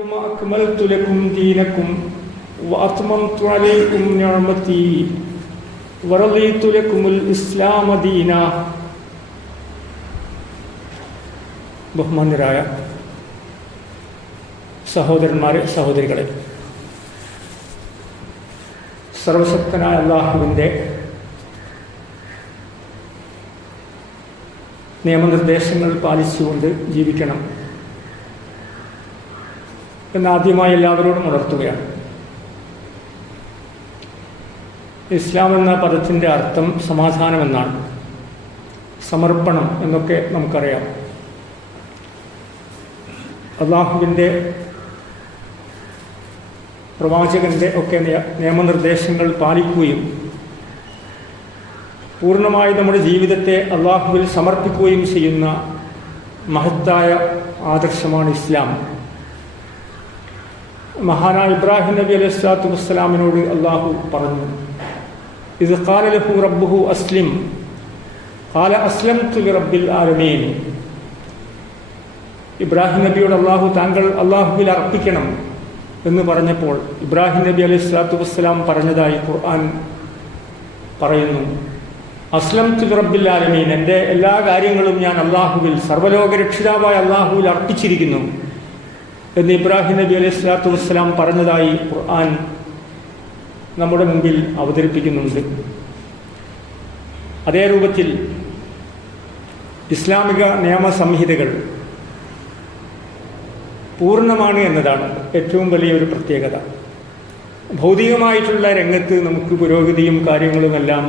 اليوم أكملت لكم دينكم وأتممت عليكم نعمتي ورضيت لكم الإسلام دينا ബഹുമാന്യരായ സഹോദരന്മാരെ സഹോദരികളെ സർവശക്തനായ അള്ളാഹുവിൻ്റെ നിയമനിർദ്ദേശങ്ങൾ പാലിച്ചുകൊണ്ട് ജീവിക്കണം എന്നാദ്യമായി എല്ലാവരോടും ഉണർത്തുകയാണ്. ഇസ്ലാം എന്ന പദത്തിന്റെ അർത്ഥം സമാധാനം എന്നാണ്. സമർപ്പണം എന്നൊക്കെ നമുക്കറിയാം. അള്ളാഹുവിന്റെ പ്രവാചകന്റെ ഒക്കെ നിയ- നിയമനിർദ്ദേശങ്ങൾ പാലിക്കുകയും പൂർണമായി നമ്മുടെ ജീവിതത്തെ അള്ളാഹുവിൽ സമർപ്പിക്കുകയും ചെയ്യുന്ന മഹത്തായ ആദർശമാണ് ഇസ്ലാം. മഹാനായ ഇബ്രാഹിം നബി അലൈഹി സ്വലാത്തു വസ്സലാമിനോട് അള്ളാഹു പറഞ്ഞു ഇത് കാലലഹു റബ്ബുഹു അസ്ലിം കാല അസ്ലം തുലി റബ്ബിൽ ആലമീൻ. ഇബ്രാഹിം നബിയോട് അള്ളാഹു താങ്കൾ അള്ളാഹുവിൽ അർപ്പിക്കണം എന്ന് പറഞ്ഞപ്പോൾ ഇബ്രാഹിം നബി അലൈഹി സ്വലാത്തു വസ്സലാം പറഞ്ഞതായി ഖുർആൻ പറയുന്നു അസ്ലം തുലി റബ്ബിൽ ആലമീൻ എന്റെ എല്ലാ കാര്യങ്ങളും ഞാൻ അള്ളാഹുവിൽ സർവലോക രക്ഷിതാവായ അള്ളാഹുവിൽ അർപ്പിച്ചിരിക്കുന്നു. എന്ന് ഇബ്രാഹിം നബി അലൈഹി സ്വലാത്തു വസ്സലാം പറഞ്ഞതായി ഖുർആൻ നമ്മുടെ മുമ്പിൽ അവതരിപ്പിക്കുന്നുണ്ട്. അതേ രൂപത്തിൽ ഇസ്ലാമിക നിയമസംഹിതകൾ പൂർണമാണ് എന്നതാണ് ഏറ്റവും വലിയൊരു പ്രത്യേകത. ഭൗതികമായിട്ടുള്ള രംഗത്ത് നമുക്ക് പുരോഗതിയും കാര്യങ്ങളുമെല്ലാം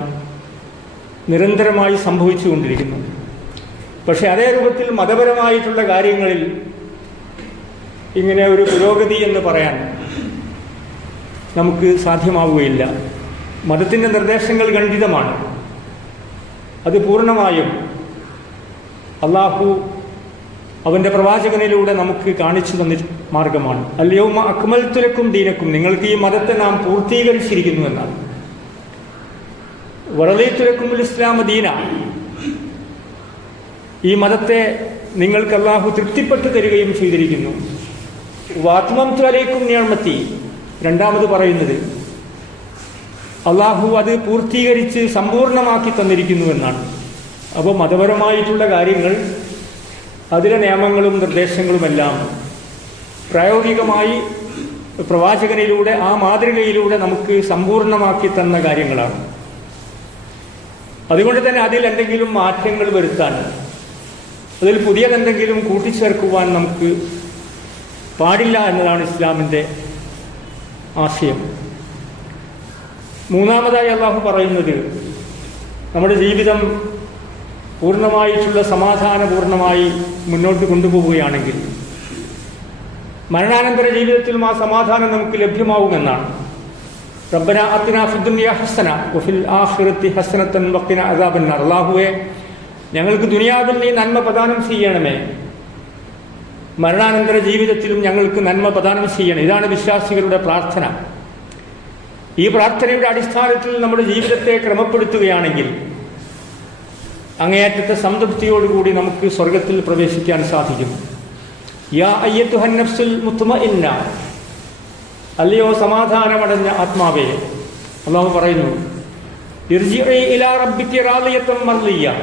നിരന്തരമായി സംഭവിച്ചുകൊണ്ടിരിക്കുന്നു. പക്ഷേ അതേ രൂപത്തിൽ മതപരമായിട്ടുള്ള കാര്യങ്ങളിൽ ഇങ്ങനെ ഒരു പുരോഗതി എന്ന് പറയാൻ നമുക്ക് സാധ്യമാവുകയില്ല. മതത്തിന്റെ നിർദ്ദേശങ്ങൾ ഖണ്ഡിതമാണ്. അത് പൂർണമായും അള്ളാഹു അവന്റെ പ്രവാചകനിലൂടെ നമുക്ക് കാണിച്ചു തന്ന മാർഗമാണ്. അല്ലയോമ അക്മൽ തുലക്കും ദീനക്കും. നിങ്ങൾക്ക് ഈ മതത്തെ നാം പൂർത്തീകരിച്ചിരിക്കുന്നു എന്നാണ്. വളരെ തുലക്കും ഇസ്ലാം ദീന. ഈ മതത്തെ നിങ്ങൾക്ക് അള്ളാഹു തൃപ്തിപ്പെട്ടു തരികയും ചെയ്തിരിക്കുന്നു. വാത്മം ത്വലേക്കും നിയമത്തി രണ്ടാമത് പറയുന്നത് അള്ളാഹു അത് പൂർത്തീകരിച്ച് സമ്പൂർണമാക്കി തന്നിരിക്കുന്നു എന്നാണ്. അപ്പോൾ മതപരമായിട്ടുള്ള കാര്യങ്ങൾ അതിലെ നിയമങ്ങളും നിർദ്ദേശങ്ങളുമെല്ലാം പ്രായോഗികമായി പ്രവാചകനിലൂടെ ആ മാതൃകയിലൂടെ നമുക്ക് സമ്പൂർണമാക്കി തന്ന കാര്യങ്ങളാണ്. അതുകൊണ്ട് തന്നെ അതിൽ എന്തെങ്കിലും മാറ്റങ്ങൾ വരുത്താൻ അതിൽ പുതിയതെന്തെങ്കിലും കൂട്ടിച്ചേർക്കുവാൻ നമുക്ക് പാടില്ല എന്നതാണ് ഇസ്ലാമിന്റെ ആശയം. മൂന്നാമതായി അള്ളാഹു പറയുന്നത് നമ്മുടെ ജീവിതം പൂർണമായിട്ടുള്ള സമാധാനപൂർണമായി മുന്നോട്ട് കൊണ്ടുപോവുകയാണെങ്കിൽ മരണാനന്തര ജീവിതത്തിലും ആ സമാധാനം നമുക്ക് ലഭ്യമാവുമെന്നാണ്. റബ്ബന അത്തിന ഫിദ്ദുനിയ ഹസന ആഖിറത്തി അല്ലാഹുവേ ഞങ്ങൾക്ക് ദുനിയാവിൽ നീ നന്മ പ്രദാനം ചെയ്യണമേ. മരണാനന്തര ജീവിതത്തിലും ഞങ്ങൾക്ക് നന്മ പ്രദാനം ചെയ്യണം. ഇതാണ് വിശ്വാസികളുടെ പ്രാർത്ഥന. ഈ പ്രാർത്ഥനയുടെ അടിസ്ഥാനത്തിൽ നമ്മുടെ ജീവിതത്തെ ക്രമപ്പെടുത്തുകയാണെങ്കിൽ അങ്ങേയറ്റത്തെ സംതൃപ്തിയോടുകൂടി നമുക്ക് സ്വർഗത്തിൽ പ്രവേശിക്കാൻ സാധിക്കും. യാ അയ്യത്തു ഹന്നഫ്സുൽ മുത്തുമ ഇന്ന അല്ലയോ സമാധാനമടഞ്ഞ ആത്മാവേ അള്ളാഹു പറയുന്നു ഇലാ റബ്ബിക റാളിയത്തൻ മർളിയ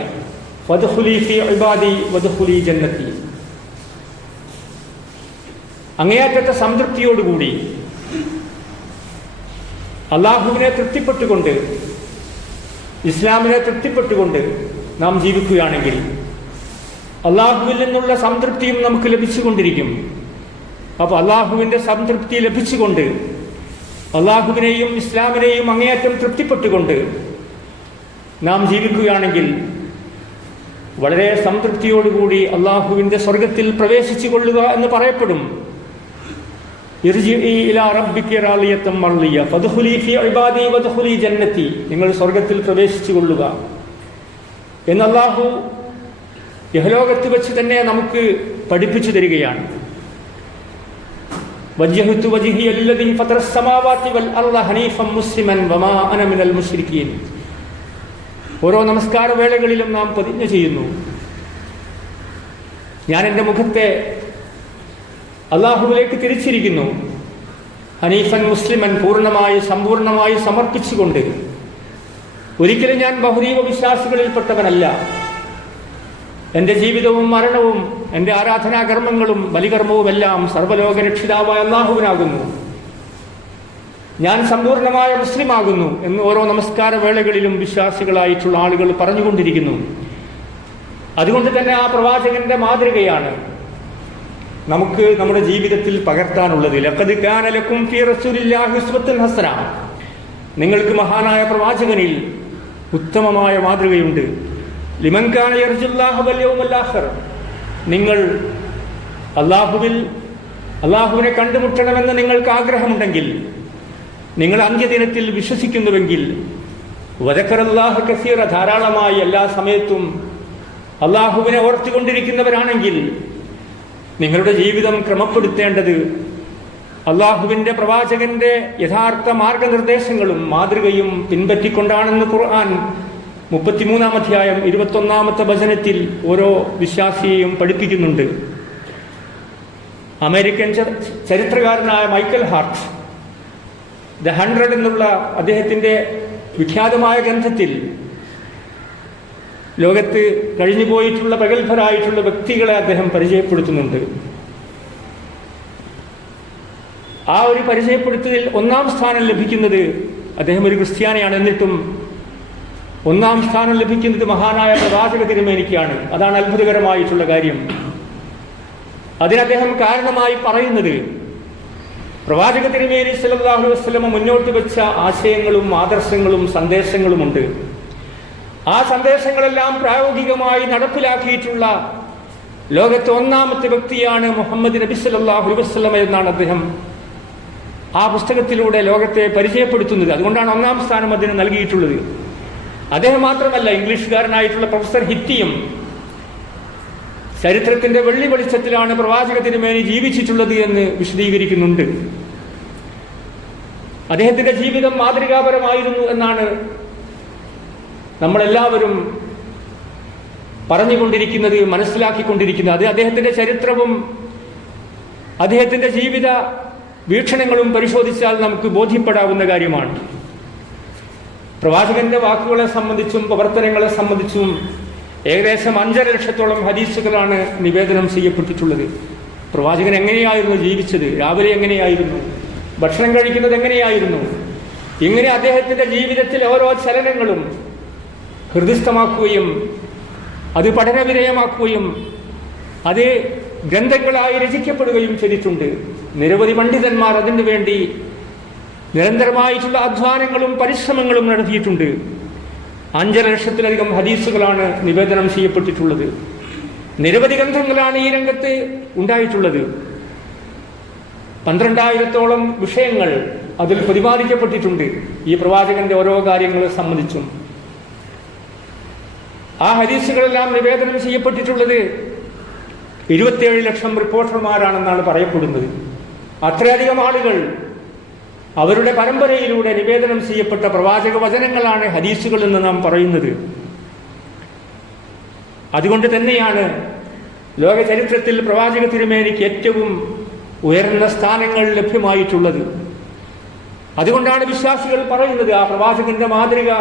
വദ്ഖുലി ഫീ ഇബാദി വദ്ഖുലി ജന്നത്തി. അങ്ങേയറ്റത്തെ സംതൃപ്തിയോടുകൂടി അള്ളാഹുവിനെ തൃപ്തിപ്പെട്ടുകൊണ്ട് ഇസ്ലാമിനെ തൃപ്തിപ്പെട്ടുകൊണ്ട് നാം ജീവിക്കുകയാണെങ്കിൽ അള്ളാഹുവിൽ നിന്നുള്ള സംതൃപ്തിയും നമുക്ക് ലഭിച്ചുകൊണ്ടിരിക്കും. അപ്പോൾ അള്ളാഹുവിന്റെ സംതൃപ്തി ലഭിച്ചുകൊണ്ട് അള്ളാഹുവിനെയും ഇസ്ലാമിനെയും അങ്ങേയറ്റം തൃപ്തിപ്പെട്ടുകൊണ്ട് നാം ജീവിക്കുകയാണെങ്കിൽ വളരെ സംതൃപ്തിയോടുകൂടി അള്ളാഹുവിന്റെ സ്വർഗത്തിൽ പ്രവേശിച്ചു കൊള്ളുക എന്ന് പറയപ്പെടും. നിങ്ങൾ സ്വർഗത്തിൽ പ്രവേശിച്ചു കൊള്ളുക എന്ന് യഹലോകത്ത് വെച്ച് തന്നെ നമുക്ക് പഠിപ്പിച്ചു തരികയാണ്. ഓരോ നമസ്കാര വേളകളിലും നാം പ്രതിജ്ഞ ചെയ്യുന്നു. ഞാൻ എന്റെ മുഖത്തെ അള്ളാഹുവിലേക്ക് തിരിച്ചിരിക്കുന്നു. ഹനീഫൻ മുസ്ലിമൻ പൂർണമായി സമ്പൂർണമായി സമർപ്പിച്ചുകൊണ്ട്. ഒരിക്കലും ഞാൻ ബഹുദൈവ വിശ്വാസികളിൽപ്പെട്ടവനല്ല. എന്റെ ജീവിതവും മരണവും എന്റെ ആരാധനാകർമ്മങ്ങളും ബലികർമ്മവും എല്ലാം സർവലോക രക്ഷിതാവായ അള്ളാഹുവിനാകുന്നു. ഞാൻ സമ്പൂർണമായ മുസ്ലിമാകുന്നു എന്ന് ഓരോ നമസ്കാര വേളകളിലും വിശ്വാസികളായിട്ടുള്ള ആളുകൾ പറഞ്ഞുകൊണ്ടിരിക്കുന്നു. അതുകൊണ്ട് തന്നെ ആ പ്രവാചകന്റെ മാതൃകയാണ്. നമുക്ക് നമ്മുടെ ജീവിതത്തിൽ പകർത്താനുള്ളത് ലഖദ് കാനലക്കും ഹസന. നിങ്ങൾക്ക് മഹാനായ പ്രവാചകനിൽ ഉത്തമമായ മാതൃകയുണ്ട്. നിങ്ങൾ അള്ളാഹുവിൽ അള്ളാഹുവിനെ കണ്ടുമുട്ടണമെന്ന് നിങ്ങൾക്ക് ആഗ്രഹമുണ്ടെങ്കിൽ നിങ്ങൾ അന്ത്യദിനത്തിൽ വിശ്വസിക്കുന്നുവെങ്കിൽ വരക്കറല്ലാഹ കസീറ ധാരാളമായി എല്ലാ സമയത്തും അള്ളാഹുവിനെ ഓർത്തുകൊണ്ടിരിക്കുന്നവരാണെങ്കിൽ നിങ്ങളുടെ ജീവിതം ക്രമപ്പെടുത്തേണ്ടത് അള്ളാഹുവിന്റെ പ്രവാചകന്റെ യഥാർത്ഥ മാർഗനിർദ്ദേശങ്ങളും മാതൃകയും പിൻപറ്റിക്കൊണ്ടാണെന്ന് ഖുർആൻ മുപ്പത്തിമൂന്നാം അധ്യായം ഇരുപത്തൊന്നാമത്തെ വചനത്തിൽ ഓരോ വിശ്വാസിയെയും പഠിപ്പിക്കുന്നുണ്ട്. അമേരിക്കൻ ചരിത്രകാരനായ മൈക്കൽ ഹാർട്ട് ദ ഹൺഡ്രഡ് എന്നുള്ള അദ്ദേഹത്തിന്റെ വിഖ്യാതമായ ഗ്രന്ഥത്തിൽ ലോകത്ത് കഴിഞ്ഞു പോയിട്ടുള്ള പ്രഗത്ഭരായിട്ടുള്ള വ്യക്തികളെ അദ്ദേഹം പരിചയപ്പെടുത്തുന്നുണ്ട്. ആ ഒരു പരിചയപ്പെടുത്തലിൽ ഒന്നാം സ്ഥാനം ലഭിക്കുന്നത് അദ്ദേഹം ഒരു ക്രിസ്ത്യാനിയാണ്. എന്നിട്ടും ഒന്നാം സ്ഥാനം ലഭിക്കുന്നത് മഹാനായ പ്രവാചക തിരുമേനിക്കാണ്. അതാണ് അത്ഭുതകരമായിട്ടുള്ള കാര്യം. അതിനദ്ദേഹം കാരണമായി പറയുന്നത് പ്രവാചക തിരുമേനി സല്ലല്ലാഹു വസ്ലമ മുന്നോട്ട് വെച്ച ആശയങ്ങളും ആദർശങ്ങളും സന്ദേശങ്ങളുമുണ്ട്. ആ സന്ദേശങ്ങളെല്ലാം പ്രായോഗികമായി നടപ്പിലാക്കിയിട്ടുള്ള ലോകത്തെ ഒന്നാമത്തെ വ്യക്തിയാണ് മുഹമ്മദ് നബി സല്ലല്ലാഹു അലൈഹി വസല്ലമ എന്നാണ് അദ്ദേഹം ആ പുസ്തകത്തിലൂടെ ലോകത്തെ പരിചയപ്പെടുത്തുന്നത്. അതുകൊണ്ടാണ് ഒന്നാം സ്ഥാനം അതിന് നൽകിയിട്ടുള്ളത്. അദ്ദേഹം മാത്രമല്ല ഇംഗ്ലീഷുകാരനായിട്ടുള്ള പ്രൊഫസർ ഹിത്തിയും ചരിത്രത്തിന്റെ വെള്ളി വെളിച്ചത്തിലാണ് പ്രവാചക തിരുമേനി ജീവിച്ചിട്ടുള്ളത് എന്ന് വിശദീകരിക്കുന്നുണ്ട്. അദ്ദേഹത്തിന്റെ ജീവിതം മാതൃകാപരമായിരുന്നു എന്നാണ് നമ്മളെല്ലാവരും പറഞ്ഞുകൊണ്ടിരിക്കുന്നത് മനസ്സിലാക്കിക്കൊണ്ടിരിക്കുന്നത് അത് അദ്ദേഹത്തിന്റെ ചരിത്രവും അദ്ദേഹത്തിന്റെ ജീവിത വീക്ഷണങ്ങളും പരിശോധിച്ചാൽ നമുക്ക് ബോധ്യപ്പെടാവുന്ന കാര്യമാണ്. പ്രവാചകന്റെ വാക്കുകളെ സംബന്ധിച്ചും പ്രവർത്തനങ്ങളെ സംബന്ധിച്ചും ഏകദേശം അഞ്ചര ലക്ഷത്തോളം ഹദീസുകളാണ് നിവേദനം ചെയ്യപ്പെട്ടിട്ടുള്ളത്. പ്രവാചകൻ എങ്ങനെയായിരുന്നു ജീവിച്ചത്? രാവിലെ എങ്ങനെയായിരുന്നു? ഭക്ഷണം കഴിക്കുന്നത് എങ്ങനെയായിരുന്നു? ഇങ്ങനെ അദ്ദേഹത്തിന്റെ ജീവിതത്തിൽ ഓരോ ചലനങ്ങളും ഹൃദയസ്ഥമാക്കുകയും അത് പഠനവിധേയമാക്കുകയും അത് ഗ്രന്ഥങ്ങളായി രചിക്കപ്പെടുകയും ചെയ്തിട്ടുണ്ട്. നിരവധി പണ്ഡിതന്മാർ അതിനു വേണ്ടി നിരന്തരമായിട്ടുള്ള അധ്വാനങ്ങളും പരിശ്രമങ്ങളും നടത്തിയിട്ടുണ്ട്. അഞ്ചര ലക്ഷത്തിലധികം ഹദീസുകളാണ് നിവേദനം ചെയ്യപ്പെട്ടിട്ടുള്ളത്. നിരവധി ഗ്രന്ഥങ്ങളാണ് ഈ രംഗത്ത് ഉണ്ടായിട്ടുള്ളത്. പന്ത്രണ്ടായിരത്തോളം വിഷയങ്ങൾ അതിൽ പ്രതിപാദിക്കപ്പെട്ടിട്ടുണ്ട്. ഈ പ്രവാചകന്റെ ഓരോ കാര്യങ്ങളെ സംബന്ധിച്ചും. ആ ഹദീസുകളെല്ലാം നിവേദനം ചെയ്യപ്പെട്ടിട്ടുള്ളത് ഇരുപത്തിയേഴ് ലക്ഷം റിപ്പോർട്ടർമാരാണെന്നാണ് പറയപ്പെടുന്നത്. അത്രയധികം ആളുകൾ അവരുടെ പരമ്പരയിലൂടെ നിവേദനം ചെയ്യപ്പെട്ട പ്രവാചക വചനങ്ങളാണ് ഹദീസുകൾ എന്ന് നാം പറയുന്നത്. അതുകൊണ്ട് തന്നെയാണ് ലോക ചരിത്രത്തിൽ പ്രവാചക തിരുമേനിക്ക് ഏറ്റവും ഉയർന്ന സ്ഥാനങ്ങൾ ലഭ്യമായിട്ടുള്ളത്. അതുകൊണ്ടാണ് വിശ്വാസികൾ പറയുന്നത് ആ പ്രവാചകന്റെ മാതൃക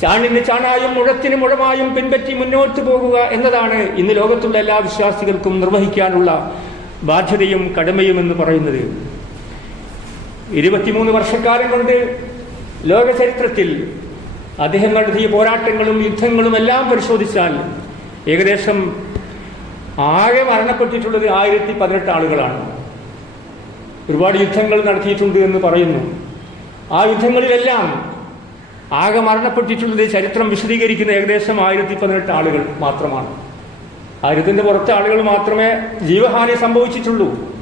ചാണിന് ചാണായും മുഴത്തിന് മുഴമായും പിൻപറ്റി മുന്നോട്ട് പോകുക എന്നതാണ് ഇന്ന് ലോകത്തുള്ള എല്ലാ വിശ്വാസികൾക്കും നിർവഹിക്കാനുള്ള ബാധ്യതയും കടമയും എന്ന് പറയുന്നത്. ഇരുപത്തിമൂന്ന് വർഷക്കാലം കൊണ്ട് ലോക ചരിത്രത്തിൽ അദ്ദേഹം നടത്തിയ പോരാട്ടങ്ങളും യുദ്ധങ്ങളും എല്ലാം പരിശോധിച്ചാൽ ഏകദേശം ആകെ മരണപ്പെട്ടിട്ടുള്ളത് ആയിരത്തി പതിനെട്ട് ആളുകളാണ്. ഒരുപാട് യുദ്ധങ്ങൾ നടത്തിയിട്ടുണ്ട് എന്ന് പറയുന്നു. ആ യുദ്ധങ്ങളിലെല്ലാം ആകെ മരണപ്പെട്ടിട്ടുള്ളത് ചരിത്രം വിശദീകരിക്കുന്ന ഏകദേശം ആയിരത്തി പതിനെട്ട് ആളുകൾ മാത്രമാണ്. ആയിരത്തിന്റെ പുറത്തെ ആളുകൾ മാത്രമേ ജീവഹാനി സംഭവിച്ചിട്ടുള്ളൂ.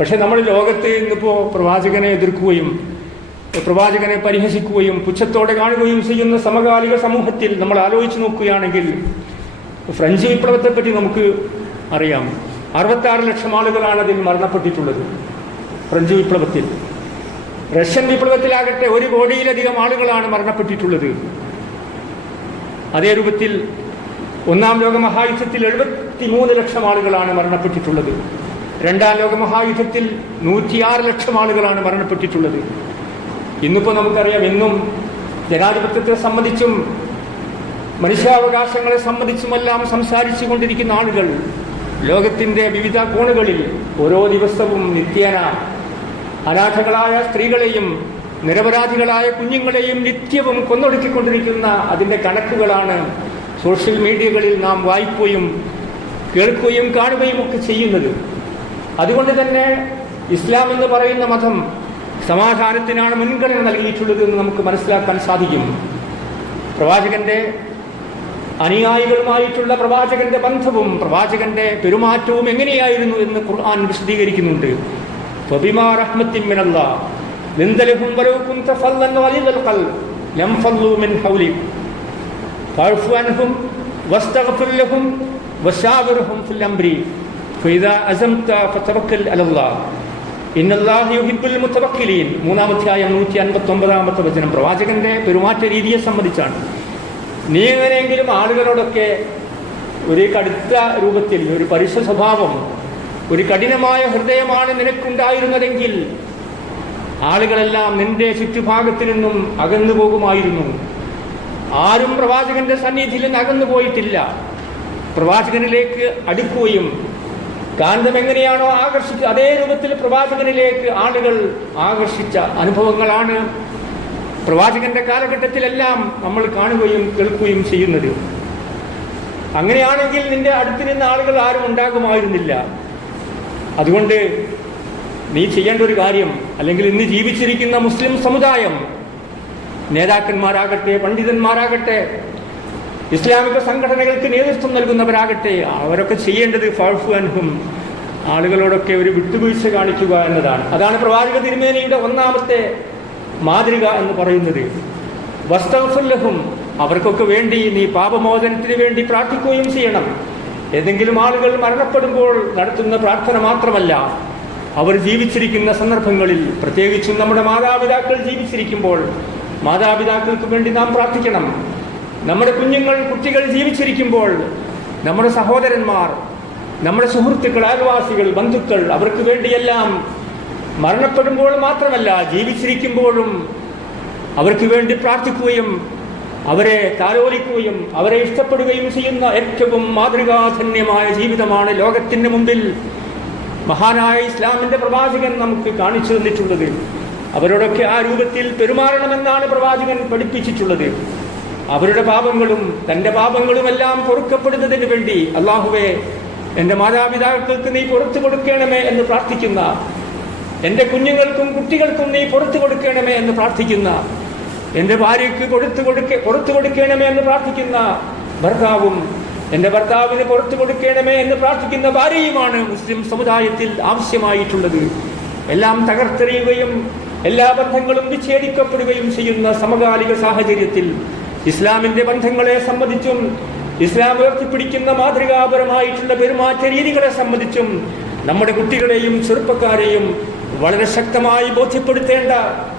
പക്ഷെ നമ്മൾ ലോകത്ത് ഇന്നിപ്പോൾ പ്രവാചകനെ എതിർക്കുകയും പ്രവാചകനെ പരിഹസിക്കുകയും പുച്ഛത്തോടെ കാണുകയും ചെയ്യുന്ന സമകാലിക സമൂഹത്തിൽ നമ്മൾ ആലോചിച്ച് നോക്കുകയാണെങ്കിൽ ഫ്രഞ്ച് വിപ്ലവത്തെപ്പറ്റി നമുക്ക് അറിയാം. അറുപത്താറ് ലക്ഷം ആളുകളാണ് അതിൽ മരണപ്പെട്ടിട്ടുള്ളത് ഫ്രഞ്ച് വിപ്ലവത്തിൽ. റഷ്യൻ വിപ്ലവത്തിലാകട്ടെ ഒരു കോടിയിലധികം ആളുകളാണ് മരണപ്പെട്ടിട്ടുള്ളത്. അതേ രൂപത്തിൽ ഒന്നാം ലോകമഹായുദ്ധത്തിൽ എഴുപത്തി മൂന്ന് ലക്ഷം ആളുകളാണ് മരണപ്പെട്ടിട്ടുള്ളത്. രണ്ടാം ലോകമഹായുദ്ധത്തിൽ നൂറ്റിയാറ് ലക്ഷം ആളുകളാണ് മരണപ്പെട്ടിട്ടുള്ളത്. ഇന്നിപ്പോൾ നമുക്കറിയാം ഇന്നും ജനാധിപത്യത്തെ സംബന്ധിച്ചും മനുഷ്യാവകാശങ്ങളെ സംബന്ധിച്ചുമെല്ലാം സംസാരിച്ചു കൊണ്ടിരിക്കുന്ന ആളുകൾ ലോകത്തിന്റെ വിവിധ കോണുകളിൽ ഓരോ ദിവസവും നിത്യേന അനാഥകളായ സ്ത്രീകളെയും നിരപരാധികളായ കുഞ്ഞുങ്ങളെയും നിത്യവും കൊന്നൊടുക്കിക്കൊണ്ടിരിക്കുന്ന അതിന്റെ കണക്കുകളാണ് സോഷ്യൽ മീഡിയകളിൽ നാം വായിക്കുകയും കേൾക്കുകയും കാണുകയും ഒക്കെ ചെയ്യുന്നത്. അതുകൊണ്ട് തന്നെ ഇസ്ലാം എന്ന് പറയുന്ന മതം സമാധാനത്തിനാണ് മുൻഗണന നൽകിയിട്ടുള്ളത് എന്ന് നമുക്ക് മനസ്സിലാക്കാൻ സാധിക്കും. പ്രവാചകന്റെ അനുയായികളുമായിട്ടുള്ള പ്രവാചകന്റെ ബന്ധവും പ്രവാചകന്റെ പെരുമാറ്റവും എങ്ങനെയായിരുന്നു എന്ന് ഖുർആൻ വിശദീകരിക്കുന്നുണ്ട്. വചനം പ്രവാചകന്റെ പെരുമാറ്റ രീതിയെ സംബന്ധിച്ചാണ്. നീ എങ്ങനെയെങ്കിലും ആളുകളോടൊക്കെ ഒരു കടുത്ത രൂപത്തിൽ ഒരു പരുഷ സ്വഭാവം ഒരു കഠിനമായ ഹൃദയമാണ് നിനക്കുണ്ടായിരുന്നതെങ്കിൽ ആളുകളെല്ലാം നിന്റെ ചുറ്റുഭാഗത്തു നിന്നും അകന്നു പോകുമായിരുന്നു. ആരും പ്രവാചകന്റെ സന്നിധിയിൽ നിന്ന് അകന്നു പോയിട്ടില്ല. പ്രവാചകനിലേക്ക് അടുക്കുകയും കാന്തം എങ്ങനെയാണോ ആകർഷിച്ച് അതേ രൂപത്തിൽ പ്രവാചകനിലേക്ക് ആളുകൾ ആകർഷിച്ച അനുഭവങ്ങളാണ് പ്രവാചകന്റെ കാലഘട്ടത്തിലെല്ലാം നമ്മൾ കാണുകയും കേൾക്കുകയും ചെയ്യുന്നത്. അങ്ങനെയാണെങ്കിൽ നിന്റെ അടുത്ത് നിന്ന് ആളുകൾ ആരും ഉണ്ടാകുമായിരുന്നില്ല. അതുകൊണ്ട് നീ ചെയ്യേണ്ട ഒരു കാര്യം അല്ലെങ്കിൽ ഇന്ന് ജീവിച്ചിരിക്കുന്ന മുസ്ലിം സമുദായം നേതാക്കന്മാരാകട്ടെ പണ്ഡിതന്മാരാകട്ടെ ഇസ്ലാമിക സംഘടനകൾക്ക് നേതൃത്വം നൽകുന്നവരാകട്ടെ അവരൊക്കെ ചെയ്യേണ്ടത് ഫൾഫു അൻഹും ആളുകളോടൊക്കെ ഒരു വിട്ടുവീഴ്ച കാണിക്കുക എന്നതാണ്. അതാണ് പ്രവാചക തിരുമേനിയുടെ ഒന്നാമത്തെ മാതൃക എന്ന് പറയുന്നത്. വസ്തഫുല്ലഹും അവർക്കൊക്കെ വേണ്ടി നീ പാപമോചനത്തിന് വേണ്ടി പ്രാർത്ഥിക്കുകയും ചെയ്യണം. ഏതെങ്കിലും ആളുകൾ മരണപ്പെടുമ്പോൾ നടത്തുന്ന പ്രാർത്ഥന മാത്രമല്ല അവർ ജീവിച്ചിരിക്കുന്ന സന്ദർഭങ്ങളിൽ പ്രത്യേകിച്ചും നമ്മുടെ മാതാപിതാക്കൾ ജീവിച്ചിരിക്കുമ്പോൾ മാതാപിതാക്കൾക്ക് വേണ്ടി നാം പ്രാർത്ഥിക്കണം. നമ്മുടെ കുഞ്ഞുങ്ങൾ കുട്ടികൾ ജീവിച്ചിരിക്കുമ്പോൾ നമ്മുടെ സഹോദരന്മാർ നമ്മുടെ സുഹൃത്തുക്കൾ അയൽവാസികൾ ബന്ധുക്കൾ അവർക്ക് വേണ്ടിയെല്ലാം മരണപ്പെടുമ്പോൾ മാത്രമല്ല ജീവിച്ചിരിക്കുമ്പോഴും അവർക്ക് വേണ്ടി പ്രാർത്ഥിക്കുകയും അവരെ താരോലിക്കുകയും അവരെ ഇഷ്ടപ്പെടുകയും ചെയ്യുന്ന ഏറ്റവും മാതൃകാധന്യമായ ജീവിതമാണ് ലോകത്തിന് മുമ്പിൽ മഹാനായ ഇസ്ലാമിന്റെ പ്രവാചകൻ നമുക്ക് കാണിച്ചു തന്നിട്ടുള്ളത്. അവരോടൊക്കെ ആ രൂപത്തിൽ പെരുമാറണമെന്നാണ് പ്രവാചകൻ പഠിപ്പിച്ചിട്ടുള്ളത്. അവരുടെ പാപങ്ങളും തന്റെ പാപങ്ങളുമെല്ലാം പൊറുക്കപ്പെടുന്നതിന് വേണ്ടി അള്ളാഹുവെ എന്റെ മാതാപിതാക്കൾക്ക് നീ പുറത്തു കൊടുക്കണമേ എന്ന് പ്രാർത്ഥിക്കുന്ന എന്റെ കുഞ്ഞുങ്ങൾക്കും കുട്ടികൾക്കും നീ പുറത്തു കൊടുക്കണമേ എന്ന് പ്രാർത്ഥിക്കുന്ന എന്റെ ഭാര്യയ്ക്ക് കൊടുത്തു കൊടുക്ക പുറത്തു കൊടുക്കണമേ എന്ന് പ്രാർത്ഥിക്കുന്ന ഭർത്താവും എന്റെ ഭർത്താവിന് പുറത്തു കൊടുക്കണമേ എന്ന് പ്രാർത്ഥിക്കുന്ന ഭാര്യയുമാണ് മുസ്ലിം സമുദായത്തിൽ ആവശ്യമായിട്ടുള്ളത്. എല്ലാം തകർത്തെറിയുകയും എല്ലാ ബന്ധങ്ങളും വിച്ഛേദിക്കപ്പെടുകയും ചെയ്യുന്ന സമകാലിക സാഹചര്യത്തിൽ ഇസ്ലാമിന്റെ ബന്ധങ്ങളെ സംബന്ധിച്ചും ഇസ്ലാം ഉയർത്തിപ്പിടിക്കുന്ന മാതൃകാപരമായിട്ടുള്ള പെരുമാറ്റ രീതികളെ സംബന്ധിച്ചും നമ്മുടെ കുട്ടികളെയും ചെറുപ്പക്കാരെയും വളരെ ശക്തമായി ബോധ്യപ്പെടുത്തേണ്ട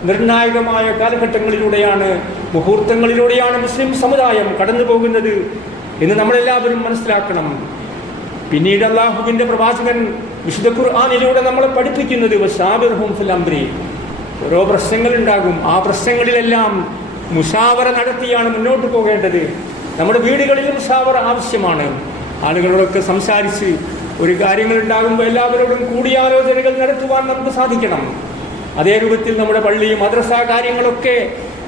നിർണായകമായ കാലഘട്ടങ്ങളിലൂടെയാണ് മുഹൂർത്തങ്ങളിലൂടെയാണ് മുസ്ലിം സമുദായം കടന്നു പോകുന്നത് എന്ന് നമ്മളെല്ലാവരും മനസ്സിലാക്കണം. പിന്നീട് അള്ളാഹുവിന്റെ പ്രവാചകൻ വിശുദ്ധ ഖുർആാനിലൂടെ നമ്മളെ പഠിപ്പിക്കുന്നത് വശാബിർഹും ഫിൽ അംബ്രി ഓരോ പ്രശ്നങ്ങൾ ഉണ്ടാകും ആ പ്രശ്നങ്ങളിലെല്ലാം മുഷാവറ നടത്തിയാണ് മുന്നോട്ട് പോകേണ്ടത്. നമ്മുടെ വീടുകളിലും മുഷാവറ ആവശ്യമാണ്. ആളുകളോടൊക്കെ സംസാരിച്ച് ഒരു കാര്യങ്ങൾ ഉണ്ടാകുമ്പോൾ എല്ലാവരോടും കൂടിയാലോചനകൾ നടത്തുവാൻ നമുക്ക് സാധിക്കണം. അതേ രൂപത്തിൽ നമ്മുടെ പള്ളി മദ്രസ കാര്യങ്ങളൊക്കെ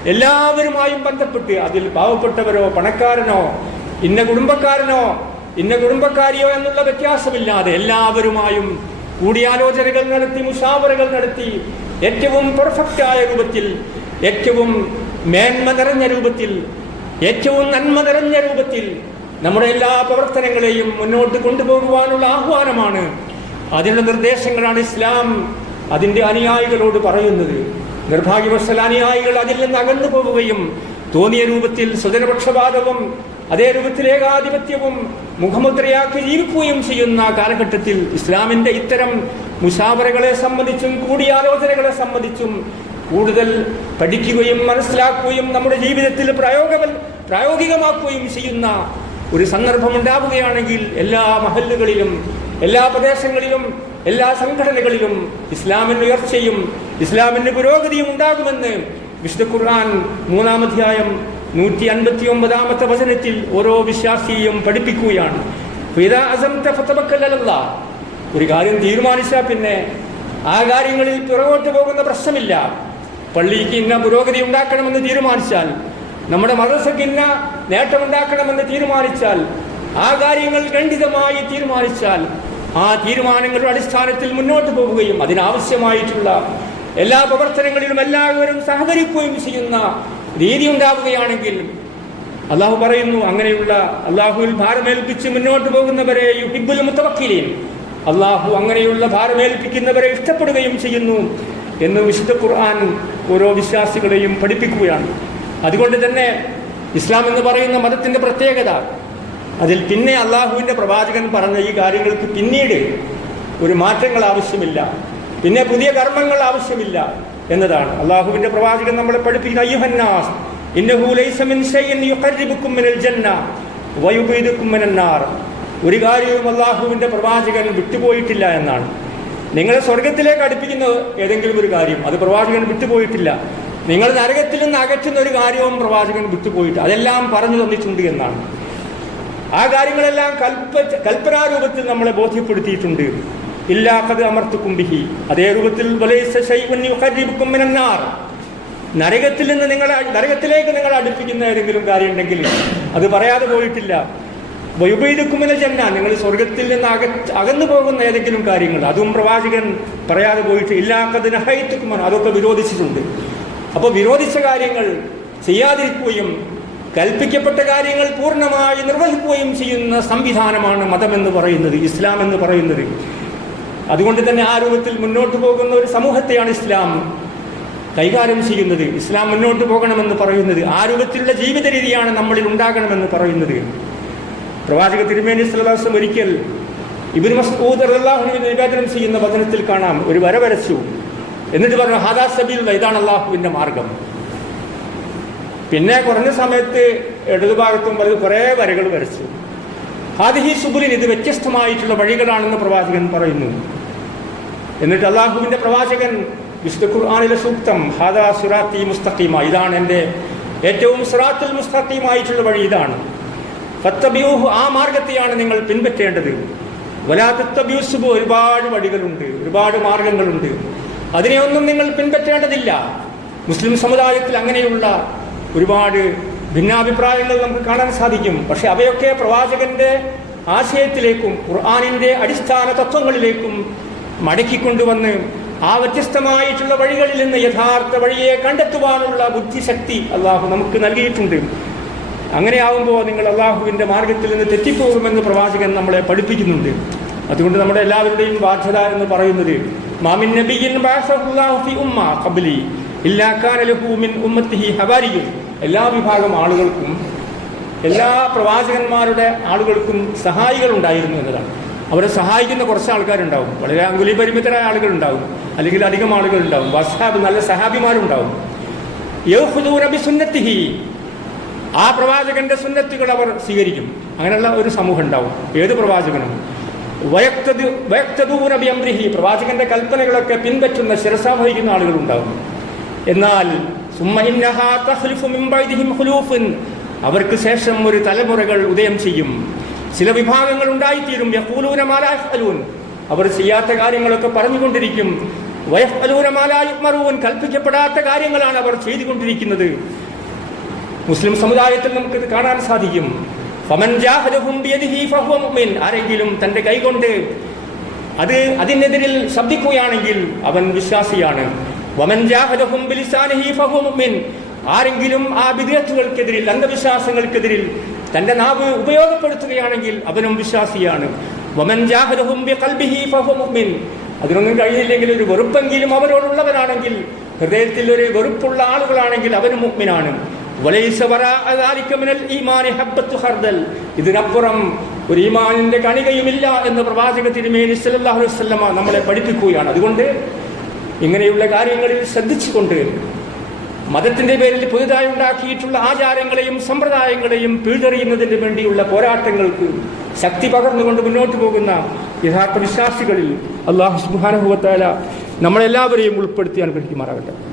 എല്ലാവരുമായും ബന്ധപ്പെട്ട് അതിൽ പാവപ്പെട്ടവരോ പണക്കാരനോ ഇന്ന കുടുംബക്കാരനോ ഇന്ന കുടുംബക്കാരിയോ എന്നുള്ള വ്യത്യാസമില്ലാതെ എല്ലാവരുമായും കൂടിയാലോചനകൾ നടത്തി മുഷാവറകൾ നടത്തി ഏറ്റവും പെർഫെക്റ്റായ രൂപത്തിൽ ഏറ്റവും മേന്മ നിറഞ്ഞ രൂപത്തിൽ ഏറ്റവും നന്മ നിറഞ്ഞ രൂപത്തിൽ നമ്മുടെ എല്ലാ പ്രവർത്തനങ്ങളെയും മുന്നോട്ട് കൊണ്ടുപോകുവാനുള്ള ആഹ്വാനമാണ്. അതിനുള്ള നിർദ്ദേശങ്ങളാണ് ഇസ്ലാം അതിന്റെ അനുയായികളോട് പറയുന്നത്. നിർഭാഗ്യവശാൽ അനുയായികൾ അതിൽ നിന്ന് അകന്നു പോവുകയും തോന്നിയ രൂപത്തിൽ സ്വജനപക്ഷപാതവും അതേ രൂപത്തിൽ ഏകാധിപത്യവും മുഖമുദ്രയാക്കി ജീവിക്കുകയും ചെയ്യുന്ന കാലഘട്ടത്തിൽ ഇസ്ലാമിന്റെ ഇത്തരം മുഷാവറകളെ സംബന്ധിച്ചും കൂടിയാലോചനകളെ സംബന്ധിച്ചും കൂടുതൽ പഠിക്കുകയും മനസ്സിലാക്കുകയും നമ്മുടെ ജീവിതത്തിൽ പ്രയോഗ പ്രായോഗികമാക്കുകയും ചെയ്യുന്ന ഒരു സന്ദർഭം ഉണ്ടാവുകയാണെങ്കിൽ എല്ലാ മഹല്ലുകളിലും എല്ലാ പ്രദേശങ്ങളിലും എല്ലാ സംഘടനകളിലും ഇസ്ലാമിന് ഉയർച്ചയും ഇസ്ലാമിന് പുരോഗതിയും ഉണ്ടാകുമെന്ന് വിശുദ്ധ ഖുർആൻ മൂന്നാമധ്യായം നൂറ്റി അൻപത്തി ഒമ്പതാമത്തെ വചനത്തിൽ ഓരോ വിശ്വാസിയെയും പഠിപ്പിക്കുകയാണ്. ഒരു കാര്യം തീരുമാനിച്ചാൽ പിന്നെ ആ കാര്യങ്ങളിൽ പിറകോട്ട് പോകുന്ന പ്രശ്നമില്ല പള്ളിക്ക് ഇന്ന പുരോഗതി ഉണ്ടാക്കണമെന്ന് തീരുമാനിച്ചാൽ നമ്മുടെ മദ്രസക്കിന്ന നേട്ടമുണ്ടാക്കണമെന്ന് തീരുമാനിച്ചാൽ ആ കാര്യങ്ങൾ ഖണ്ഡിതമായി തീരുമാനിച്ചാൽ ആ തീരുമാനങ്ങളുടെ അടിസ്ഥാനത്തിൽ മുന്നോട്ട് പോവുകയും അതിനാവശ്യമായിട്ടുള്ള എല്ലാ പ്രവർത്തനങ്ങളിലും എല്ലാവരും സഹകരിക്കുകയും ചെയ്യുന്ന രീതി ഉണ്ടാവുകയാണെങ്കിൽ അള്ളാഹു പറയുന്നു അങ്ങനെയുള്ള അള്ളാഹുവിൽ ഭാരമേൽപ്പിച്ച് മുന്നോട്ട് പോകുന്നവരെ യുഹിബുൽ മുത്തവക്കിലീൻ. അള്ളാഹു അങ്ങനെയുള്ള ഭാരമേൽപ്പിക്കുന്നവരെ ഇഷ്ടപ്പെടുകയും ചെയ്യുന്നു എന്ന് വിശുദ്ധ ഖുർആൻ ഓരോ വിശ്വാസികളെയും പഠിപ്പിക്കുകയാണ്. അതുകൊണ്ട് തന്നെ ഇസ്ലാം എന്ന് പറയുന്ന മതത്തിന്റെ പ്രത്യേകത. അതിൽ പിന്നെ അള്ളാഹുവിന്റെ പ്രവാചകൻ പറഞ്ഞ ഈ കാര്യങ്ങൾക്ക് പിന്നീട് ഒരു മാറ്റങ്ങൾ ആവശ്യമില്ല. പിന്നെ പുതിയ കർമ്മങ്ങൾ ആവശ്യമില്ല എന്നതാണ്. അള്ളാഹുവിന്റെ പ്രവാചകൻ നമ്മളെ പഠിപ്പിക്കുന്ന ഒരു കാര്യവും അള്ളാഹുവിന്റെ പ്രവാചകൻ വിട്ടുപോയിട്ടില്ല എന്നാണ്. നിങ്ങളെ സ്വർഗത്തിലേക്ക് അടുപ്പിക്കുന്നത് ഏതെങ്കിലും ഒരു കാര്യം അത് പ്രവാചകൻ വിട്ടുപോയിട്ടില്ല. നിങ്ങൾ നരകത്തിൽ നിന്ന് അകറ്റുന്ന ഒരു കാര്യവും പ്രവാചകൻ വിട്ടുപോയിട്ട് അതെല്ലാം പറഞ്ഞു തന്നിട്ടുണ്ട് എന്നാണ്. ആ കാര്യങ്ങളെല്ലാം കൽപ്പ കൽപ്പനാരൂപത്തിൽ നമ്മളെ ബോധ്യപ്പെടുത്തിയിട്ടുണ്ട്. ഇല്ലാത്തത് അമർത്തു കുംബിഹി അതേ രൂപത്തിൽ നരകത്തിൽ നിന്ന് നിങ്ങൾ നരകത്തിലേക്ക് നിങ്ങൾ അടുപ്പിക്കുന്ന ഏതെങ്കിലും കാര്യം ഉണ്ടെങ്കിൽ അത് പറയാതെ പോയിട്ടില്ല. വൈബൈദുക്കുമിന ജന്ന. നിങ്ങൾ സ്വർഗത്തിൽ നിന്ന് അക അകന്നു പോകുന്ന ഏതെങ്കിലും കാര്യങ്ങൾ അതും പ്രവാചകൻ പറയാതെ പോയിട്ട് ഇല്ലാത്തതിന് ഹൈത്തുക്കുമാണ് അതൊക്കെ വിരോധിച്ചിട്ടുണ്ട്. അപ്പോൾ വിരോധിച്ച കാര്യങ്ങൾ ചെയ്യാതിരിക്കുകയും കൽപ്പിക്കപ്പെട്ട കാര്യങ്ങൾ പൂർണമായി നിർവഹിക്കുകയും ചെയ്യുന്ന സംവിധാനമാണ് മതമെന്ന് പറയുന്നത് ഇസ്ലാം എന്ന് പറയുന്നത്. അതുകൊണ്ട് തന്നെ ആ രൂപത്തിൽ മുന്നോട്ട് പോകുന്ന ഒരു സമൂഹത്തെയാണ് ഇസ്ലാം കൈകാര്യം ചെയ്യുന്നത്. ഇസ്ലാം മുന്നോട്ട് പോകണമെന്ന് പറയുന്നത് ആ രൂപത്തിലുള്ള ജീവിത രീതിയാണ് നമ്മളിൽ ഉണ്ടാകണമെന്ന് പറയുന്നത്. പ്രവാചക തിരുമേനി സ്വലാസം ഒരിക്കൽ ഇബിൻ മസ്ഊദ് അള്ളാഹുവിനെ നിവേദനം ചെയ്യുന്ന വചനത്തിൽ കാണാം. ഒരു വര വരച്ചു. എന്നിട്ട് പറഞ്ഞു ഹാദാ സബീൽ ഇതാണ് അള്ളാഹുവിന്റെ മാർഗം. പിന്നെ കുറഞ്ഞ സമയത്ത് ഇടതുഭാഗത്തും വലത് കുറേ വരകൾ വരച്ചു. ഹാദിഹി സുബുലിൻ ഇത് വ്യത്യസ്തമായിട്ടുള്ള വഴികളാണെന്ന് പ്രവാചകൻ പറയുന്നു. എന്നിട്ട് അള്ളാഹുവിന്റെ പ്രവാചകൻ വിശുദ്ധ ഖുർആാനിലെ സൂക്തം ഹാദാ സുറാത്തി മുസ്തഖീമ ഇതാണ് എന്റെ ഏറ്റവും സുറാത്തുൽ മുസ്തഖീമായിട്ടുള്ള വഴി ഇതാണ്. ഫത്തബിയൂഹു ആ മാർഗത്തെയാണ് നിങ്ങൾ പിൻപറ്റേണ്ടത്. വലാത്തബ്യൂസുബ് ഒരുപാട് വഴികളുണ്ട് ഒരുപാട് മാർഗങ്ങളുണ്ട്. അതിനെയൊന്നും നിങ്ങൾ പിൻപറ്റേണ്ടതില്ല. മുസ്ലിം സമുദായത്തിൽ അങ്ങനെയുള്ള ഒരുപാട് ഭിന്നാഭിപ്രായങ്ങൾ നമുക്ക് കാണാൻ സാധിക്കും. പക്ഷെ അവയൊക്കെ പ്രവാചകന്റെ ആശയത്തിലേക്കും ഖുർആാനിന്റെ അടിസ്ഥാന തത്വങ്ങളിലേക്കും മടക്കിക്കൊണ്ടുവന്ന് ആ വ്യത്യസ്തമായിട്ടുള്ള വഴികളിൽ നിന്ന് യഥാർത്ഥ വഴിയെ കണ്ടെത്തുവാനുള്ള ബുദ്ധിശക്തി അള്ളാഹു നമുക്ക് നൽകിയിട്ടുണ്ട്. അങ്ങനെ അങ്ങനെയാവുമ്പോൾ നിങ്ങൾ അള്ളാഹുവിന്റെ മാർഗത്തിൽ നിന്ന് തെറ്റിപ്പോകുമെന്ന് പ്രവാചകൻ നമ്മളെ പഠിപ്പിക്കുന്നുണ്ട്. അതുകൊണ്ട് നമ്മുടെ എല്ലാവരുടെയും ബാധ്യത എന്ന് പറയുന്നത് മാമിൻ നബിയിൻ ഫി ഉമ്മ ലഹു മിൻ ഉമ്മത്തിഹി ഹവാരിയും എല്ലാ വിഭാഗം ആളുകൾക്കും എല്ലാ പ്രവാചകന്മാരുടെ ആളുകൾക്കും സഹായികൾ ഉണ്ടായിരുന്നു എന്നതാണ്. അവരെ സഹായിക്കുന്ന കുറച്ച് ആൾക്കാരുണ്ടാവും. വളരെ അങ്കുലി പരിമിതരായ ആളുകളുണ്ടാവും. അല്ലെങ്കിൽ അധികം ആളുകളുണ്ടാവും. വസാബ് നല്ല സഹാബിമാരുണ്ടാവും. യൗഹുദൂറബി ബിസുന്നത്തിഹി. ആ പ്രവാചകന്റെ സുന്നത്തുകൾ അവർ സ്വീകരിക്കും. അങ്ങനെയുള്ള ഒരു സമൂഹം ഉണ്ടാവും. ഏത് പ്രവാചകനും. വയക്തദൂന ബിഅംരിഹി പ്രവാചകന്റെ കൽപ്പനകളൊക്കെ പിൻപറ്റുന്ന ശിരസ വഹിക്കുന്ന ഉണ്ടാകും എന്നാൽ അവർക്ക് ശേഷം ഒരു തലമുറകൾ ഉദയം ചെയ്യും. ചില വിഭാഗങ്ങൾ ഉണ്ടായിത്തീരും. അവർ ചെയ്യാത്ത കാര്യങ്ങളൊക്കെ പറഞ്ഞുകൊണ്ടിരിക്കും. യുഅ്മറൂൻ കൽപ്പിക്കപ്പെടാത്ത കാര്യങ്ങളാണ് അവർ ചെയ്തുകൊണ്ടിരിക്കുന്നത്. മുസ്ലിം സമുദായത്തിൽ നമുക്കിത് കാണാൻ സാധിക്കും. ആരെങ്കിലും തന്റെ കൈകൊണ്ട് അത് അതിനെതിരിൽ ശബ്ദിക്കുകയാണെങ്കിൽ അവൻ വിശ്വാസിയാണ്. ആരെങ്കിലും ആ വിദ്യാർത്ഥികൾക്കെതിരിൽ അന്ധവിശ്വാസങ്ങൾക്കെതിരിൽ തന്റെ നാവ് ഉപയോഗപ്പെടുത്തുകയാണെങ്കിൽ അവനും വിശ്വാസിയാണ്. അതിനൊന്നും കഴിയില്ലെങ്കിൽ ഒരു വെറുപ്പെങ്കിലും അവരോടുള്ളവനാണെങ്കിൽ ഹൃദയത്തിൽ ഒരു വെറുപ്പുള്ള ആളുകളാണെങ്കിൽ അവനും മുഅ്മിനാണ്. ഇതിനപ്പുറം ഒരു ഈമാനിന്റെ കണികയുമില്ല എന്ന് പ്രവാചക തിരുമേനി സല്ലാഹു വസ്ലമ നമ്മളെ പഠിപ്പിക്കുകയാണ്. അതുകൊണ്ട് ഇങ്ങനെയുള്ള കാര്യങ്ങളിൽ ശ്രദ്ധിച്ചുകൊണ്ട് മതത്തിന്റെ പേരിൽ പുതുതായി ഉണ്ടാക്കിയിട്ടുള്ള ആചാരങ്ങളെയും സമ്പ്രദായങ്ങളെയും പിഴുതെറിയുന്നതിന് വേണ്ടിയുള്ള പോരാട്ടങ്ങൾക്ക് ശക്തി പകർന്നുകൊണ്ട് മുന്നോട്ട് പോകുന്ന യഥാർത്ഥ വിശ്വാസികളിൽ അള്ളാഹു സുബാനുഭവത്താല നമ്മളെല്ലാവരെയും ഉൾപ്പെടുത്തി അനുഗ്രഹിക്കുമാറാകട്ടെ.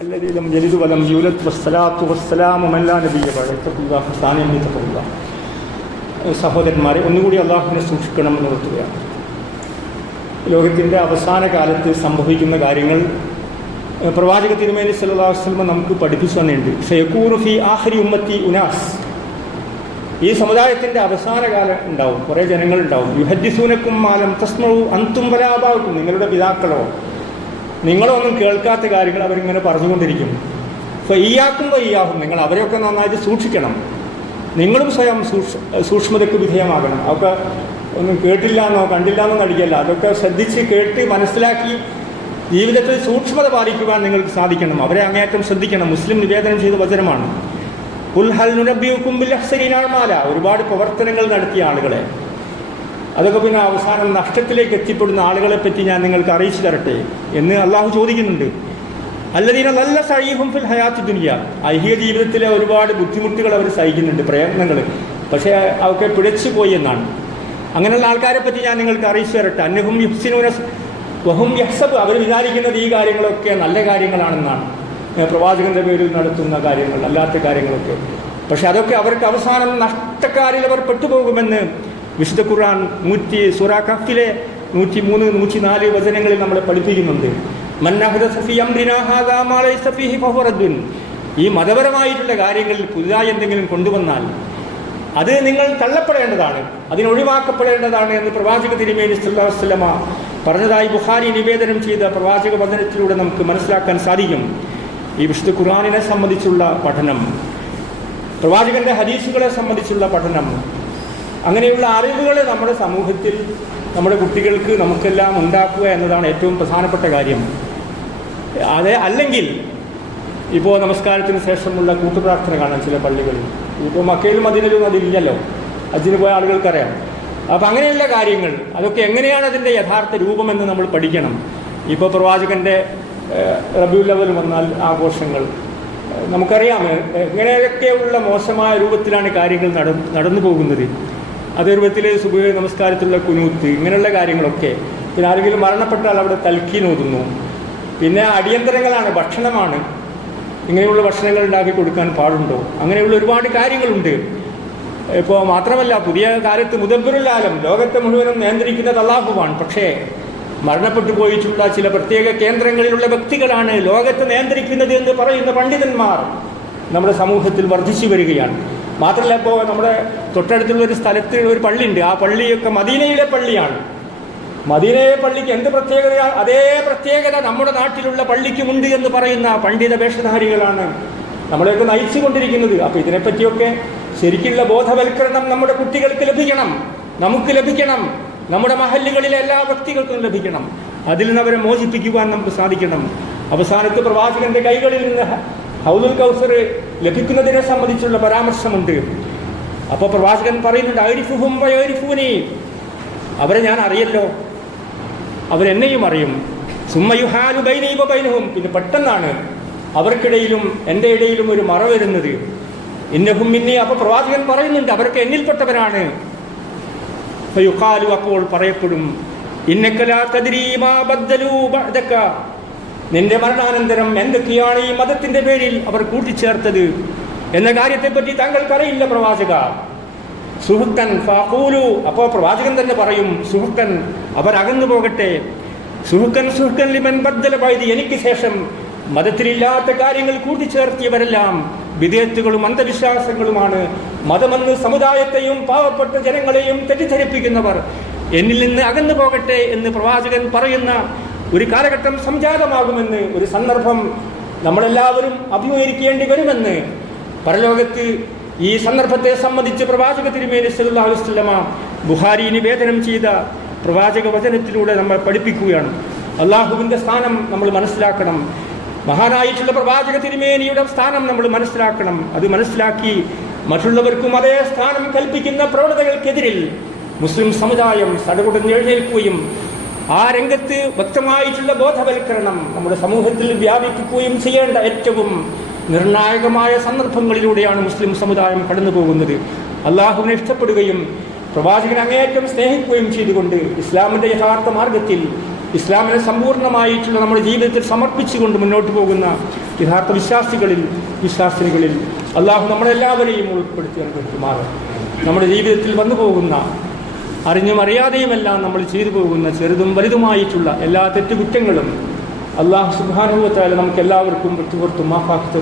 الذي لم يلد ولم يولد والصلاة والسلام من لا نبي بعد اتقوا الله ثانيا اتقوا الله സഹോദരന്മാരെ ഒന്നുകൂടി അള്ളാഹുവിനെ സൂക്ഷിക്കണം എന്ന് ഓർത്തുകയാണ് ലോകത്തിൻ്റെ അവസാന കാലത്ത് സംഭവിക്കുന്ന കാര്യങ്ങൾ ഏഹ്, പ്രവാചക തിരുമേനി സല്ലല്ലാഹു അലൈഹി വസല്ലം നമുക്ക് പഠിപ്പിച്ചു തന്നിട്ടുണ്ട് സയക്കൂറു ഫി ആഖിരി ഉമ്മത്തി ഉനാസ് ഈ സമുദായത്തിൻ്റെ അവസാന കാലം ഉണ്ടാവും കുറേ ജനങ്ങളുണ്ടാവും യുഹദ്ദിസൂനക്കും മാലം തസ്മവും അന്തും വലാഭാവക്കും നിങ്ങളുടെ പിതാക്കളോ നിങ്ങളോ ഒന്നും കേൾക്കാത്ത കാര്യങ്ങൾ അവരിങ്ങനെ പറഞ്ഞുകൊണ്ടിരിക്കും അപ്പോൾ ഈയാക്കും വയ്യാകും നിങ്ങൾ അവരെയൊക്കെ നന്നായിട്ട് സൂക്ഷിക്കണം. നിങ്ങളും സ്വയം സൂക്ഷ സൂക്ഷ്മതയ്ക്ക് വിധേയമാകണം. അതൊക്കെ ഒന്നും കേട്ടില്ല എന്നോ കണ്ടില്ല എന്നോ നടിക്കല്ല. അതൊക്കെ ശ്രദ്ധിച്ച് കേട്ട് മനസ്സിലാക്കി ജീവിതത്തിൽ സൂക്ഷ്മത പാലിക്കുവാൻ നിങ്ങൾക്ക് സാധിക്കണം. അവരെ അങ്ങേയറ്റം ശ്രദ്ധിക്കണം. മുസ്ലിം നിവേദനം ചെയ്ത വചനമാണ്. അഹ്സരീനാൾമാല ഒരുപാട് പ്രവർത്തനങ്ങൾ നടത്തിയ ആളുകളെ. അതൊക്കെ പിന്നെ അവസാനം നഷ്ടത്തിലേക്ക് എത്തിപ്പെടുന്ന ആളുകളെ പറ്റി ഞാൻ നിങ്ങൾക്ക് അറിയിച്ചു തരട്ടെ എന്ന് അള്ളാഹു ചോദിക്കുന്നുണ്ട്. അല്ലതീന നല്ല സഹീഹും ഫിൽ ഹയാത്ത് ദുനിയ. ഐഹിക ജീവിതത്തിലെ ഒരുപാട് ബുദ്ധിമുട്ടുകൾ അവർ സഹിക്കുന്നുണ്ട് പ്രയത്നങ്ങൾ. പക്ഷേ അവർക്ക് പിഴച്ചു പോയി എന്നാണ്. അങ്ങനെയുള്ള ആൾക്കാരെ പറ്റി ഞാൻ നിങ്ങൾക്ക് അറിയിച്ചു തരട്ടെ. അന്നഹും യുഹ്സിനൂന വഹും യഹ്സബ്. അവർ വിചാരിക്കുന്നത് ഈ കാര്യങ്ങളൊക്കെ നല്ല കാര്യങ്ങളാണെന്നാണ്. പ്രവാചകന്റെ പേരിൽ നടത്തുന്ന കാര്യങ്ങൾ അല്ലാത്ത കാര്യങ്ങളൊക്കെ. പക്ഷെ അതൊക്കെ അവർക്ക് അവസാനം നഷ്ടക്കാരിൽ അവർ പെട്ടുപോകുമെന്ന് വിശുദ്ധ ഖുർആൻ നൂറ്റി സൂറ കഫിലെ നൂറ്റി മൂന്ന് നൂറ്റി നാല് വചനങ്ങളിൽ നമ്മളെ പഠിപ്പിക്കുന്നുണ്ട്. ഈ മതപരമായിട്ടുള്ള കാര്യങ്ങളിൽ പുതുതായി എന്തെങ്കിലും കൊണ്ടുവന്നാൽ അത് നിങ്ങൾ തള്ളപ്പെടേണ്ടതാണ് അതിനൊഴിവാക്കപ്പെടേണ്ടതാണ് എന്ന് പ്രവാചക തിരുമേനി വസല്ലമ പറഞ്ഞതായി ബുഹാരി നിവേദനം ചെയ്ത പ്രവാചക വചനത്തിലൂടെ നമുക്ക് മനസ്സിലാക്കാൻ സാധിക്കും ഈ വിശുദ്ധ ഖുർആനിനെ സംബന്ധിച്ചുള്ള പഠനം പ്രവാചകന്റെ ഹദീസുകളെ സംബന്ധിച്ചുള്ള പഠനം അങ്ങനെയുള്ള അറിവുകൾ നമ്മുടെ സമൂഹത്തിൽ നമ്മുടെ കുട്ടികൾക്ക് നമുക്കെല്ലാം ഉണ്ടാക്കുക എന്നതാണ് ഏറ്റവും പ്രധാനപ്പെട്ട കാര്യം. അതെ അല്ലെങ്കിൽ ഇപ്പോൾ നമസ്കാരത്തിന് ശേഷമുള്ള കൂട്ടുപ്രാർത്ഥന കാണാം ചില പള്ളികളിൽ. ഇപ്പോൾ മക്കയിലും അതിനൊന്നും അതില്ലല്ലോ അജിന് പോയ ആളുകൾക്കറിയാം. അപ്പം അങ്ങനെയുള്ള കാര്യങ്ങൾ അതൊക്കെ എങ്ങനെയാണ് അതിന്റെ യഥാർത്ഥ രൂപമെന്ന് നമ്മൾ പഠിക്കണം. ഇപ്പോൾ പ്രവാചകന്റെ റബ്യൂ ലെവൽ വന്നാൽ ആഘോഷങ്ങൾ. നമുക്കറിയാം എങ്ങനെയൊക്കെയുള്ള മോശമായ രൂപത്തിലാണ് കാര്യങ്ങൾ നട നടന്നു പോകുന്നത് അതേ രൂപത്തിൽ സുബഹ നമസ്കാരത്തിലുള്ള കുനൂത്ത് ഇങ്ങനെയുള്ള കാര്യങ്ങളൊക്കെ. പിന്നെ ആരെങ്കിലും മരണപ്പെട്ടാൽ അവിടെ തൽക്കീൻ പിന്നെ അടിയന്തരങ്ങളാണ് ഭക്ഷണമാണ്. ഇങ്ങനെയുള്ള ഭക്ഷണങ്ങൾ ഉണ്ടാക്കി കൊടുക്കാൻ പാടുണ്ടോ? അങ്ങനെയുള്ള ഒരുപാട് കാര്യങ്ങളുണ്ട്. ഇപ്പോൾ മാത്രമല്ല പുതിയ കാലത്ത് മുതബിറുലാലം ലോകത്തെ മുഴുവനും നിയന്ത്രിക്കുന്നത് അള്ളാഹുവാണ്. പക്ഷേ മരണപ്പെട്ടു പോയിട്ടുള്ള ചില പ്രത്യേക കേന്ദ്രങ്ങളിലുള്ള വ്യക്തികളാണ് ലോകത്തെ നിയന്ത്രിക്കുന്നത് എന്ന് പറയുന്ന പണ്ഡിതന്മാർ നമ്മുടെ സമൂഹത്തിൽ വർദ്ധിച്ചു വരികയാണ്. മാത്രമല്ല ഇപ്പോൾ നമ്മുടെ തൊട്ടടുത്തുള്ള ഒരു സ്ഥലത്ത് ഒരു പള്ളിയുണ്ട്. ആ പള്ളിയൊക്കെ മദീനയിലെ പള്ളിയാണ്. മദീനയിലെ പള്ളിക്ക് എന്ത് പ്രത്യേകത? അതേ പ്രത്യേകത നമ്മുടെ നാട്ടിലുള്ള പള്ളിക്കുമുണ്ട് എന്ന് പറയുന്ന പണ്ഡിത വേഷധാരികളാണ് നമ്മളെയൊക്കെ നയിച്ചു കൊണ്ടിരിക്കുന്നത്. അപ്പോൾ ഇതിനെപ്പറ്റിയൊക്കെ ശരിക്കുള്ള ബോധവൽക്കരണം നമ്മുടെ കുട്ടികൾക്ക് ലഭിക്കണം. നമുക്ക് ലഭിക്കണം. നമ്മുടെ മഹല്ലുകളിലെ എല്ലാ വ്യക്തികൾക്കും ലഭിക്കണം. അതിൽ നിന്ന് അവരെ മോചിപ്പിക്കുവാൻ നമുക്ക് സാധിക്കണം. അവസാനത്ത് പ്രവാചകന്റെ കൈകളിൽ നിന്ന് ഹൗദുൽ കൗസർ ലഭിക്കുന്നതിനെ സംബന്ധിച്ചുള്ള പരാമർശമുണ്ട്. അപ്പോൾ പ്രവാചകൻ പറയുന്നുണ്ട് ഐരിഫുഹും വയോരിഫൂനി അവരെ ഞാൻ അറിയല്ലോ. അവരെന്നെയും അറിയും. സുമ്മയുഹാലു ബൈനൈവ ബൈനഹും. പിന്നെ പെട്ടെന്നാണ് അവർക്കിടയിലും എന്റെ ഇടയിലും ഒരു മറ വരുന്നത്. ഇന്നഹും മിന്നി. അപ്പോൾ പ്രവാചകൻ പറയുന്നുണ്ട് അവരൊക്കെ എന്നിൽപ്പെട്ടവരാണ്. ഫയുഖാലു അപ്പോൾ പറയപ്പെടും ഇന്നക്കലാ തദ്രീമാ ബദ്ദലൂ ബഅദക. നിന്റെ മരണാനന്തരം എന്തൊക്കെയാണ് ഈ മതത്തിന്റെ പേരിൽ അവർ കൂട്ടിച്ചേർത്തത് എന്ന കാര്യത്തെപ്പറ്റി താങ്കൾക്കറിയില്ല പ്രവാചക. സുഹൃത്തൻ ഫാഖൂലു അപ്പോൾ പ്രവാചകൻ തന്നെ പറയും സുഹൃത്തൻ അവർ അകന്നു പോകട്ടെ. സുഹൃക്കൻ സുഹൃക്കൻ ലിമൻ ബദ്ദല പൈതി എനിക്ക് ശേഷം മതത്തിലില്ലാത്ത കാര്യങ്ങൾ കൂട്ടിച്ചേർത്തിയവരെല്ലാം വിധേയത്തുകളും അന്ധവിശ്വാസങ്ങളുമാണ്. മതമെന്ന് സമുദായത്തെയും പാവപ്പെട്ട ജനങ്ങളെയും തെറ്റിദ്ധരിപ്പിക്കുന്നവർ എന്നിൽ നിന്ന് അകന്നു പോകട്ടെ എന്ന് പ്രവാചകൻ പറയുന്ന ഒരു കാലഘട്ടം സംജാതമാകുമെന്ന് ഒരു സന്ദർഭം നമ്മളെല്ലാവരും അഭിമുഖീകരിക്കേണ്ടി വരുമെന്ന് പരലോകത്ത് ഈ സന്ദർഭത്തെ സംബന്ധിച്ച് പ്രവാചക തിരുമേനി വസല്ലമ ബുഹാരി നിവേദനം ചെയ്ത പ്രവാചക വചനത്തിലൂടെ നമ്മൾ പഠിപ്പിക്കുകയാണ്. അള്ളാഹുവിന്റെ സ്ഥാനം നമ്മൾ മനസ്സിലാക്കണം. മഹാനായിട്ടുള്ള പ്രവാചക തിരുമേനിയുടെ സ്ഥാനം നമ്മൾ മനസ്സിലാക്കണം. അത് മനസ്സിലാക്കി മറ്റുള്ളവർക്കും അതേ സ്ഥാനം കൽപ്പിക്കുന്ന പ്രവണതകൾക്കെതിരിൽ മുസ്ലിം സമുദായം സടകുടഞ്ഞ് എഴുന്നേൽക്കുകയും ആ രംഗത്ത് വ്യക്തമായിട്ടുള്ള ബോധവൽക്കരണം നമ്മുടെ സമൂഹത്തിൽ വ്യാപിക്കുകയും ചെയ്യേണ്ട ഏറ്റവും നിർണായകമായ സന്ദർഭങ്ങളിലൂടെയാണ് മുസ്ലിം സമുദായം കടന്നു പോകുന്നത് അള്ളാഹുവിനെ ഇഷ്ടപ്പെടുകയും പ്രവാചകൻ അങ്ങേയറ്റം സ്നേഹിക്കുകയും ചെയ്തുകൊണ്ട് ഇസ്ലാമിന്റെ യഥാർത്ഥ മാർഗത്തിൽ ഇസ്ലാമിനെ സമ്പൂർണമായിട്ടുള്ള നമ്മുടെ ജീവിതത്തിൽ സമർപ്പിച്ചുകൊണ്ട് മുന്നോട്ട് പോകുന്ന യഥാർത്ഥ വിശ്വാസികളിൽ വിശ്വാസിനികളിൽ അള്ളാഹു നമ്മളെല്ലാവരെയും ഉൾപ്പെടുത്തി അനുഭവിക്കുമാറും നമ്മുടെ ജീവിതത്തിൽ വന്നു പോകുന്ന അറിഞ്ഞും അറിയാതെയുമെല്ലാം നമ്മൾ ചെയ്തു പോകുന്ന ചെറുതും വലുതുമായിട്ടുള്ള എല്ലാ തെറ്റുകുറ്റങ്ങളും അള്ളാഹു സുബാനുഭവത്താൽ നമുക്ക് എല്ലാവർക്കും വൃത്തിപുറത്തും മാഫാക്കി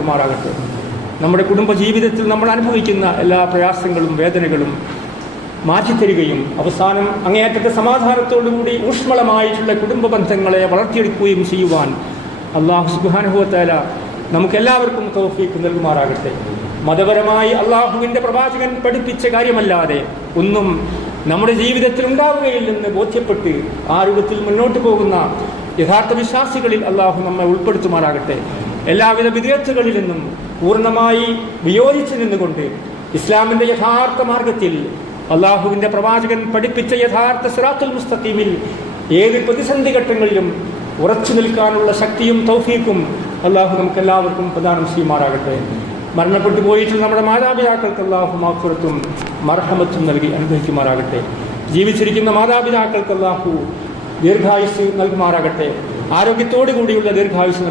നമ്മുടെ കുടുംബ ജീവിതത്തിൽ നമ്മൾ അനുഭവിക്കുന്ന എല്ലാ പ്രയാസങ്ങളും വേദനകളും മാറ്റിത്തരികയും അവസാനം അങ്ങേയറ്റത്തെ സമാധാനത്തോടുകൂടി ഊഷ്മളമായിട്ടുള്ള കുടുംബ ബന്ധങ്ങളെ വളർത്തിയെടുക്കുകയും ചെയ്യുവാൻ അള്ളാഹു സുബാനുഭവത്താല നമുക്കെല്ലാവർക്കും തോഫീക്ക് നൽകുമാറാകട്ടെ. മതപരമായി അള്ളാഹുവിന്റെ പ്രവാചകൻ പഠിപ്പിച്ച കാര്യമല്ലാതെ ഒന്നും നമ്മുടെ ജീവിതത്തിൽ ഉണ്ടാവുകയില്ലെന്ന് ബോധ്യപ്പെട്ട് ആ രൂപത്തിൽ മുന്നോട്ട് പോകുന്ന യഥാർത്ഥ വിശ്വാസികളിൽ അള്ളാഹു നമ്മെ ഉൾപ്പെടുത്തുമാറാകട്ടെ. എല്ലാവിധ വിദ്യാർത്ഥികളിൽ നിന്നും പൂർണമായി വിയോജിച്ചു നിന്നുകൊണ്ട് ഇസ്ലാമിന്റെ യഥാർത്ഥ മാർഗത്തിൽ അള്ളാഹുവിന്റെ പ്രവാചകൻ പഠിപ്പിച്ച യഥാർത്ഥ സിറാത്തുൽ മുസ്തഖീമിൽ ഏത് പ്രതിസന്ധി ഘട്ടങ്ങളിലും ഉറച്ചു നിൽക്കാനുള്ള ശക്തിയും തൗഫീക്കും അള്ളാഹു നമുക്കെല്ലാവർക്കും പ്രദാനം ചെയ്യുമാറാകട്ടെ. മരണപ്പെട്ടു പോയിട്ടുള്ള നമ്മുടെ മാതാപിതാക്കൾക്ക് അള്ളാഹു മാഫുറത്തും മർഹമത്തും നൽകി അനുഗ്രഹിക്കുമാറാകട്ടെ. ജീവിച്ചിരിക്കുന്ന മാതാപിതാക്കൾക്ക് അള്ളാഹു ദീർഘായുസ് നൽകുമാറാകട്ടെ. ആരോഗ്യത്തോടു കൂടിയുള്ള ദീർഘായുസ്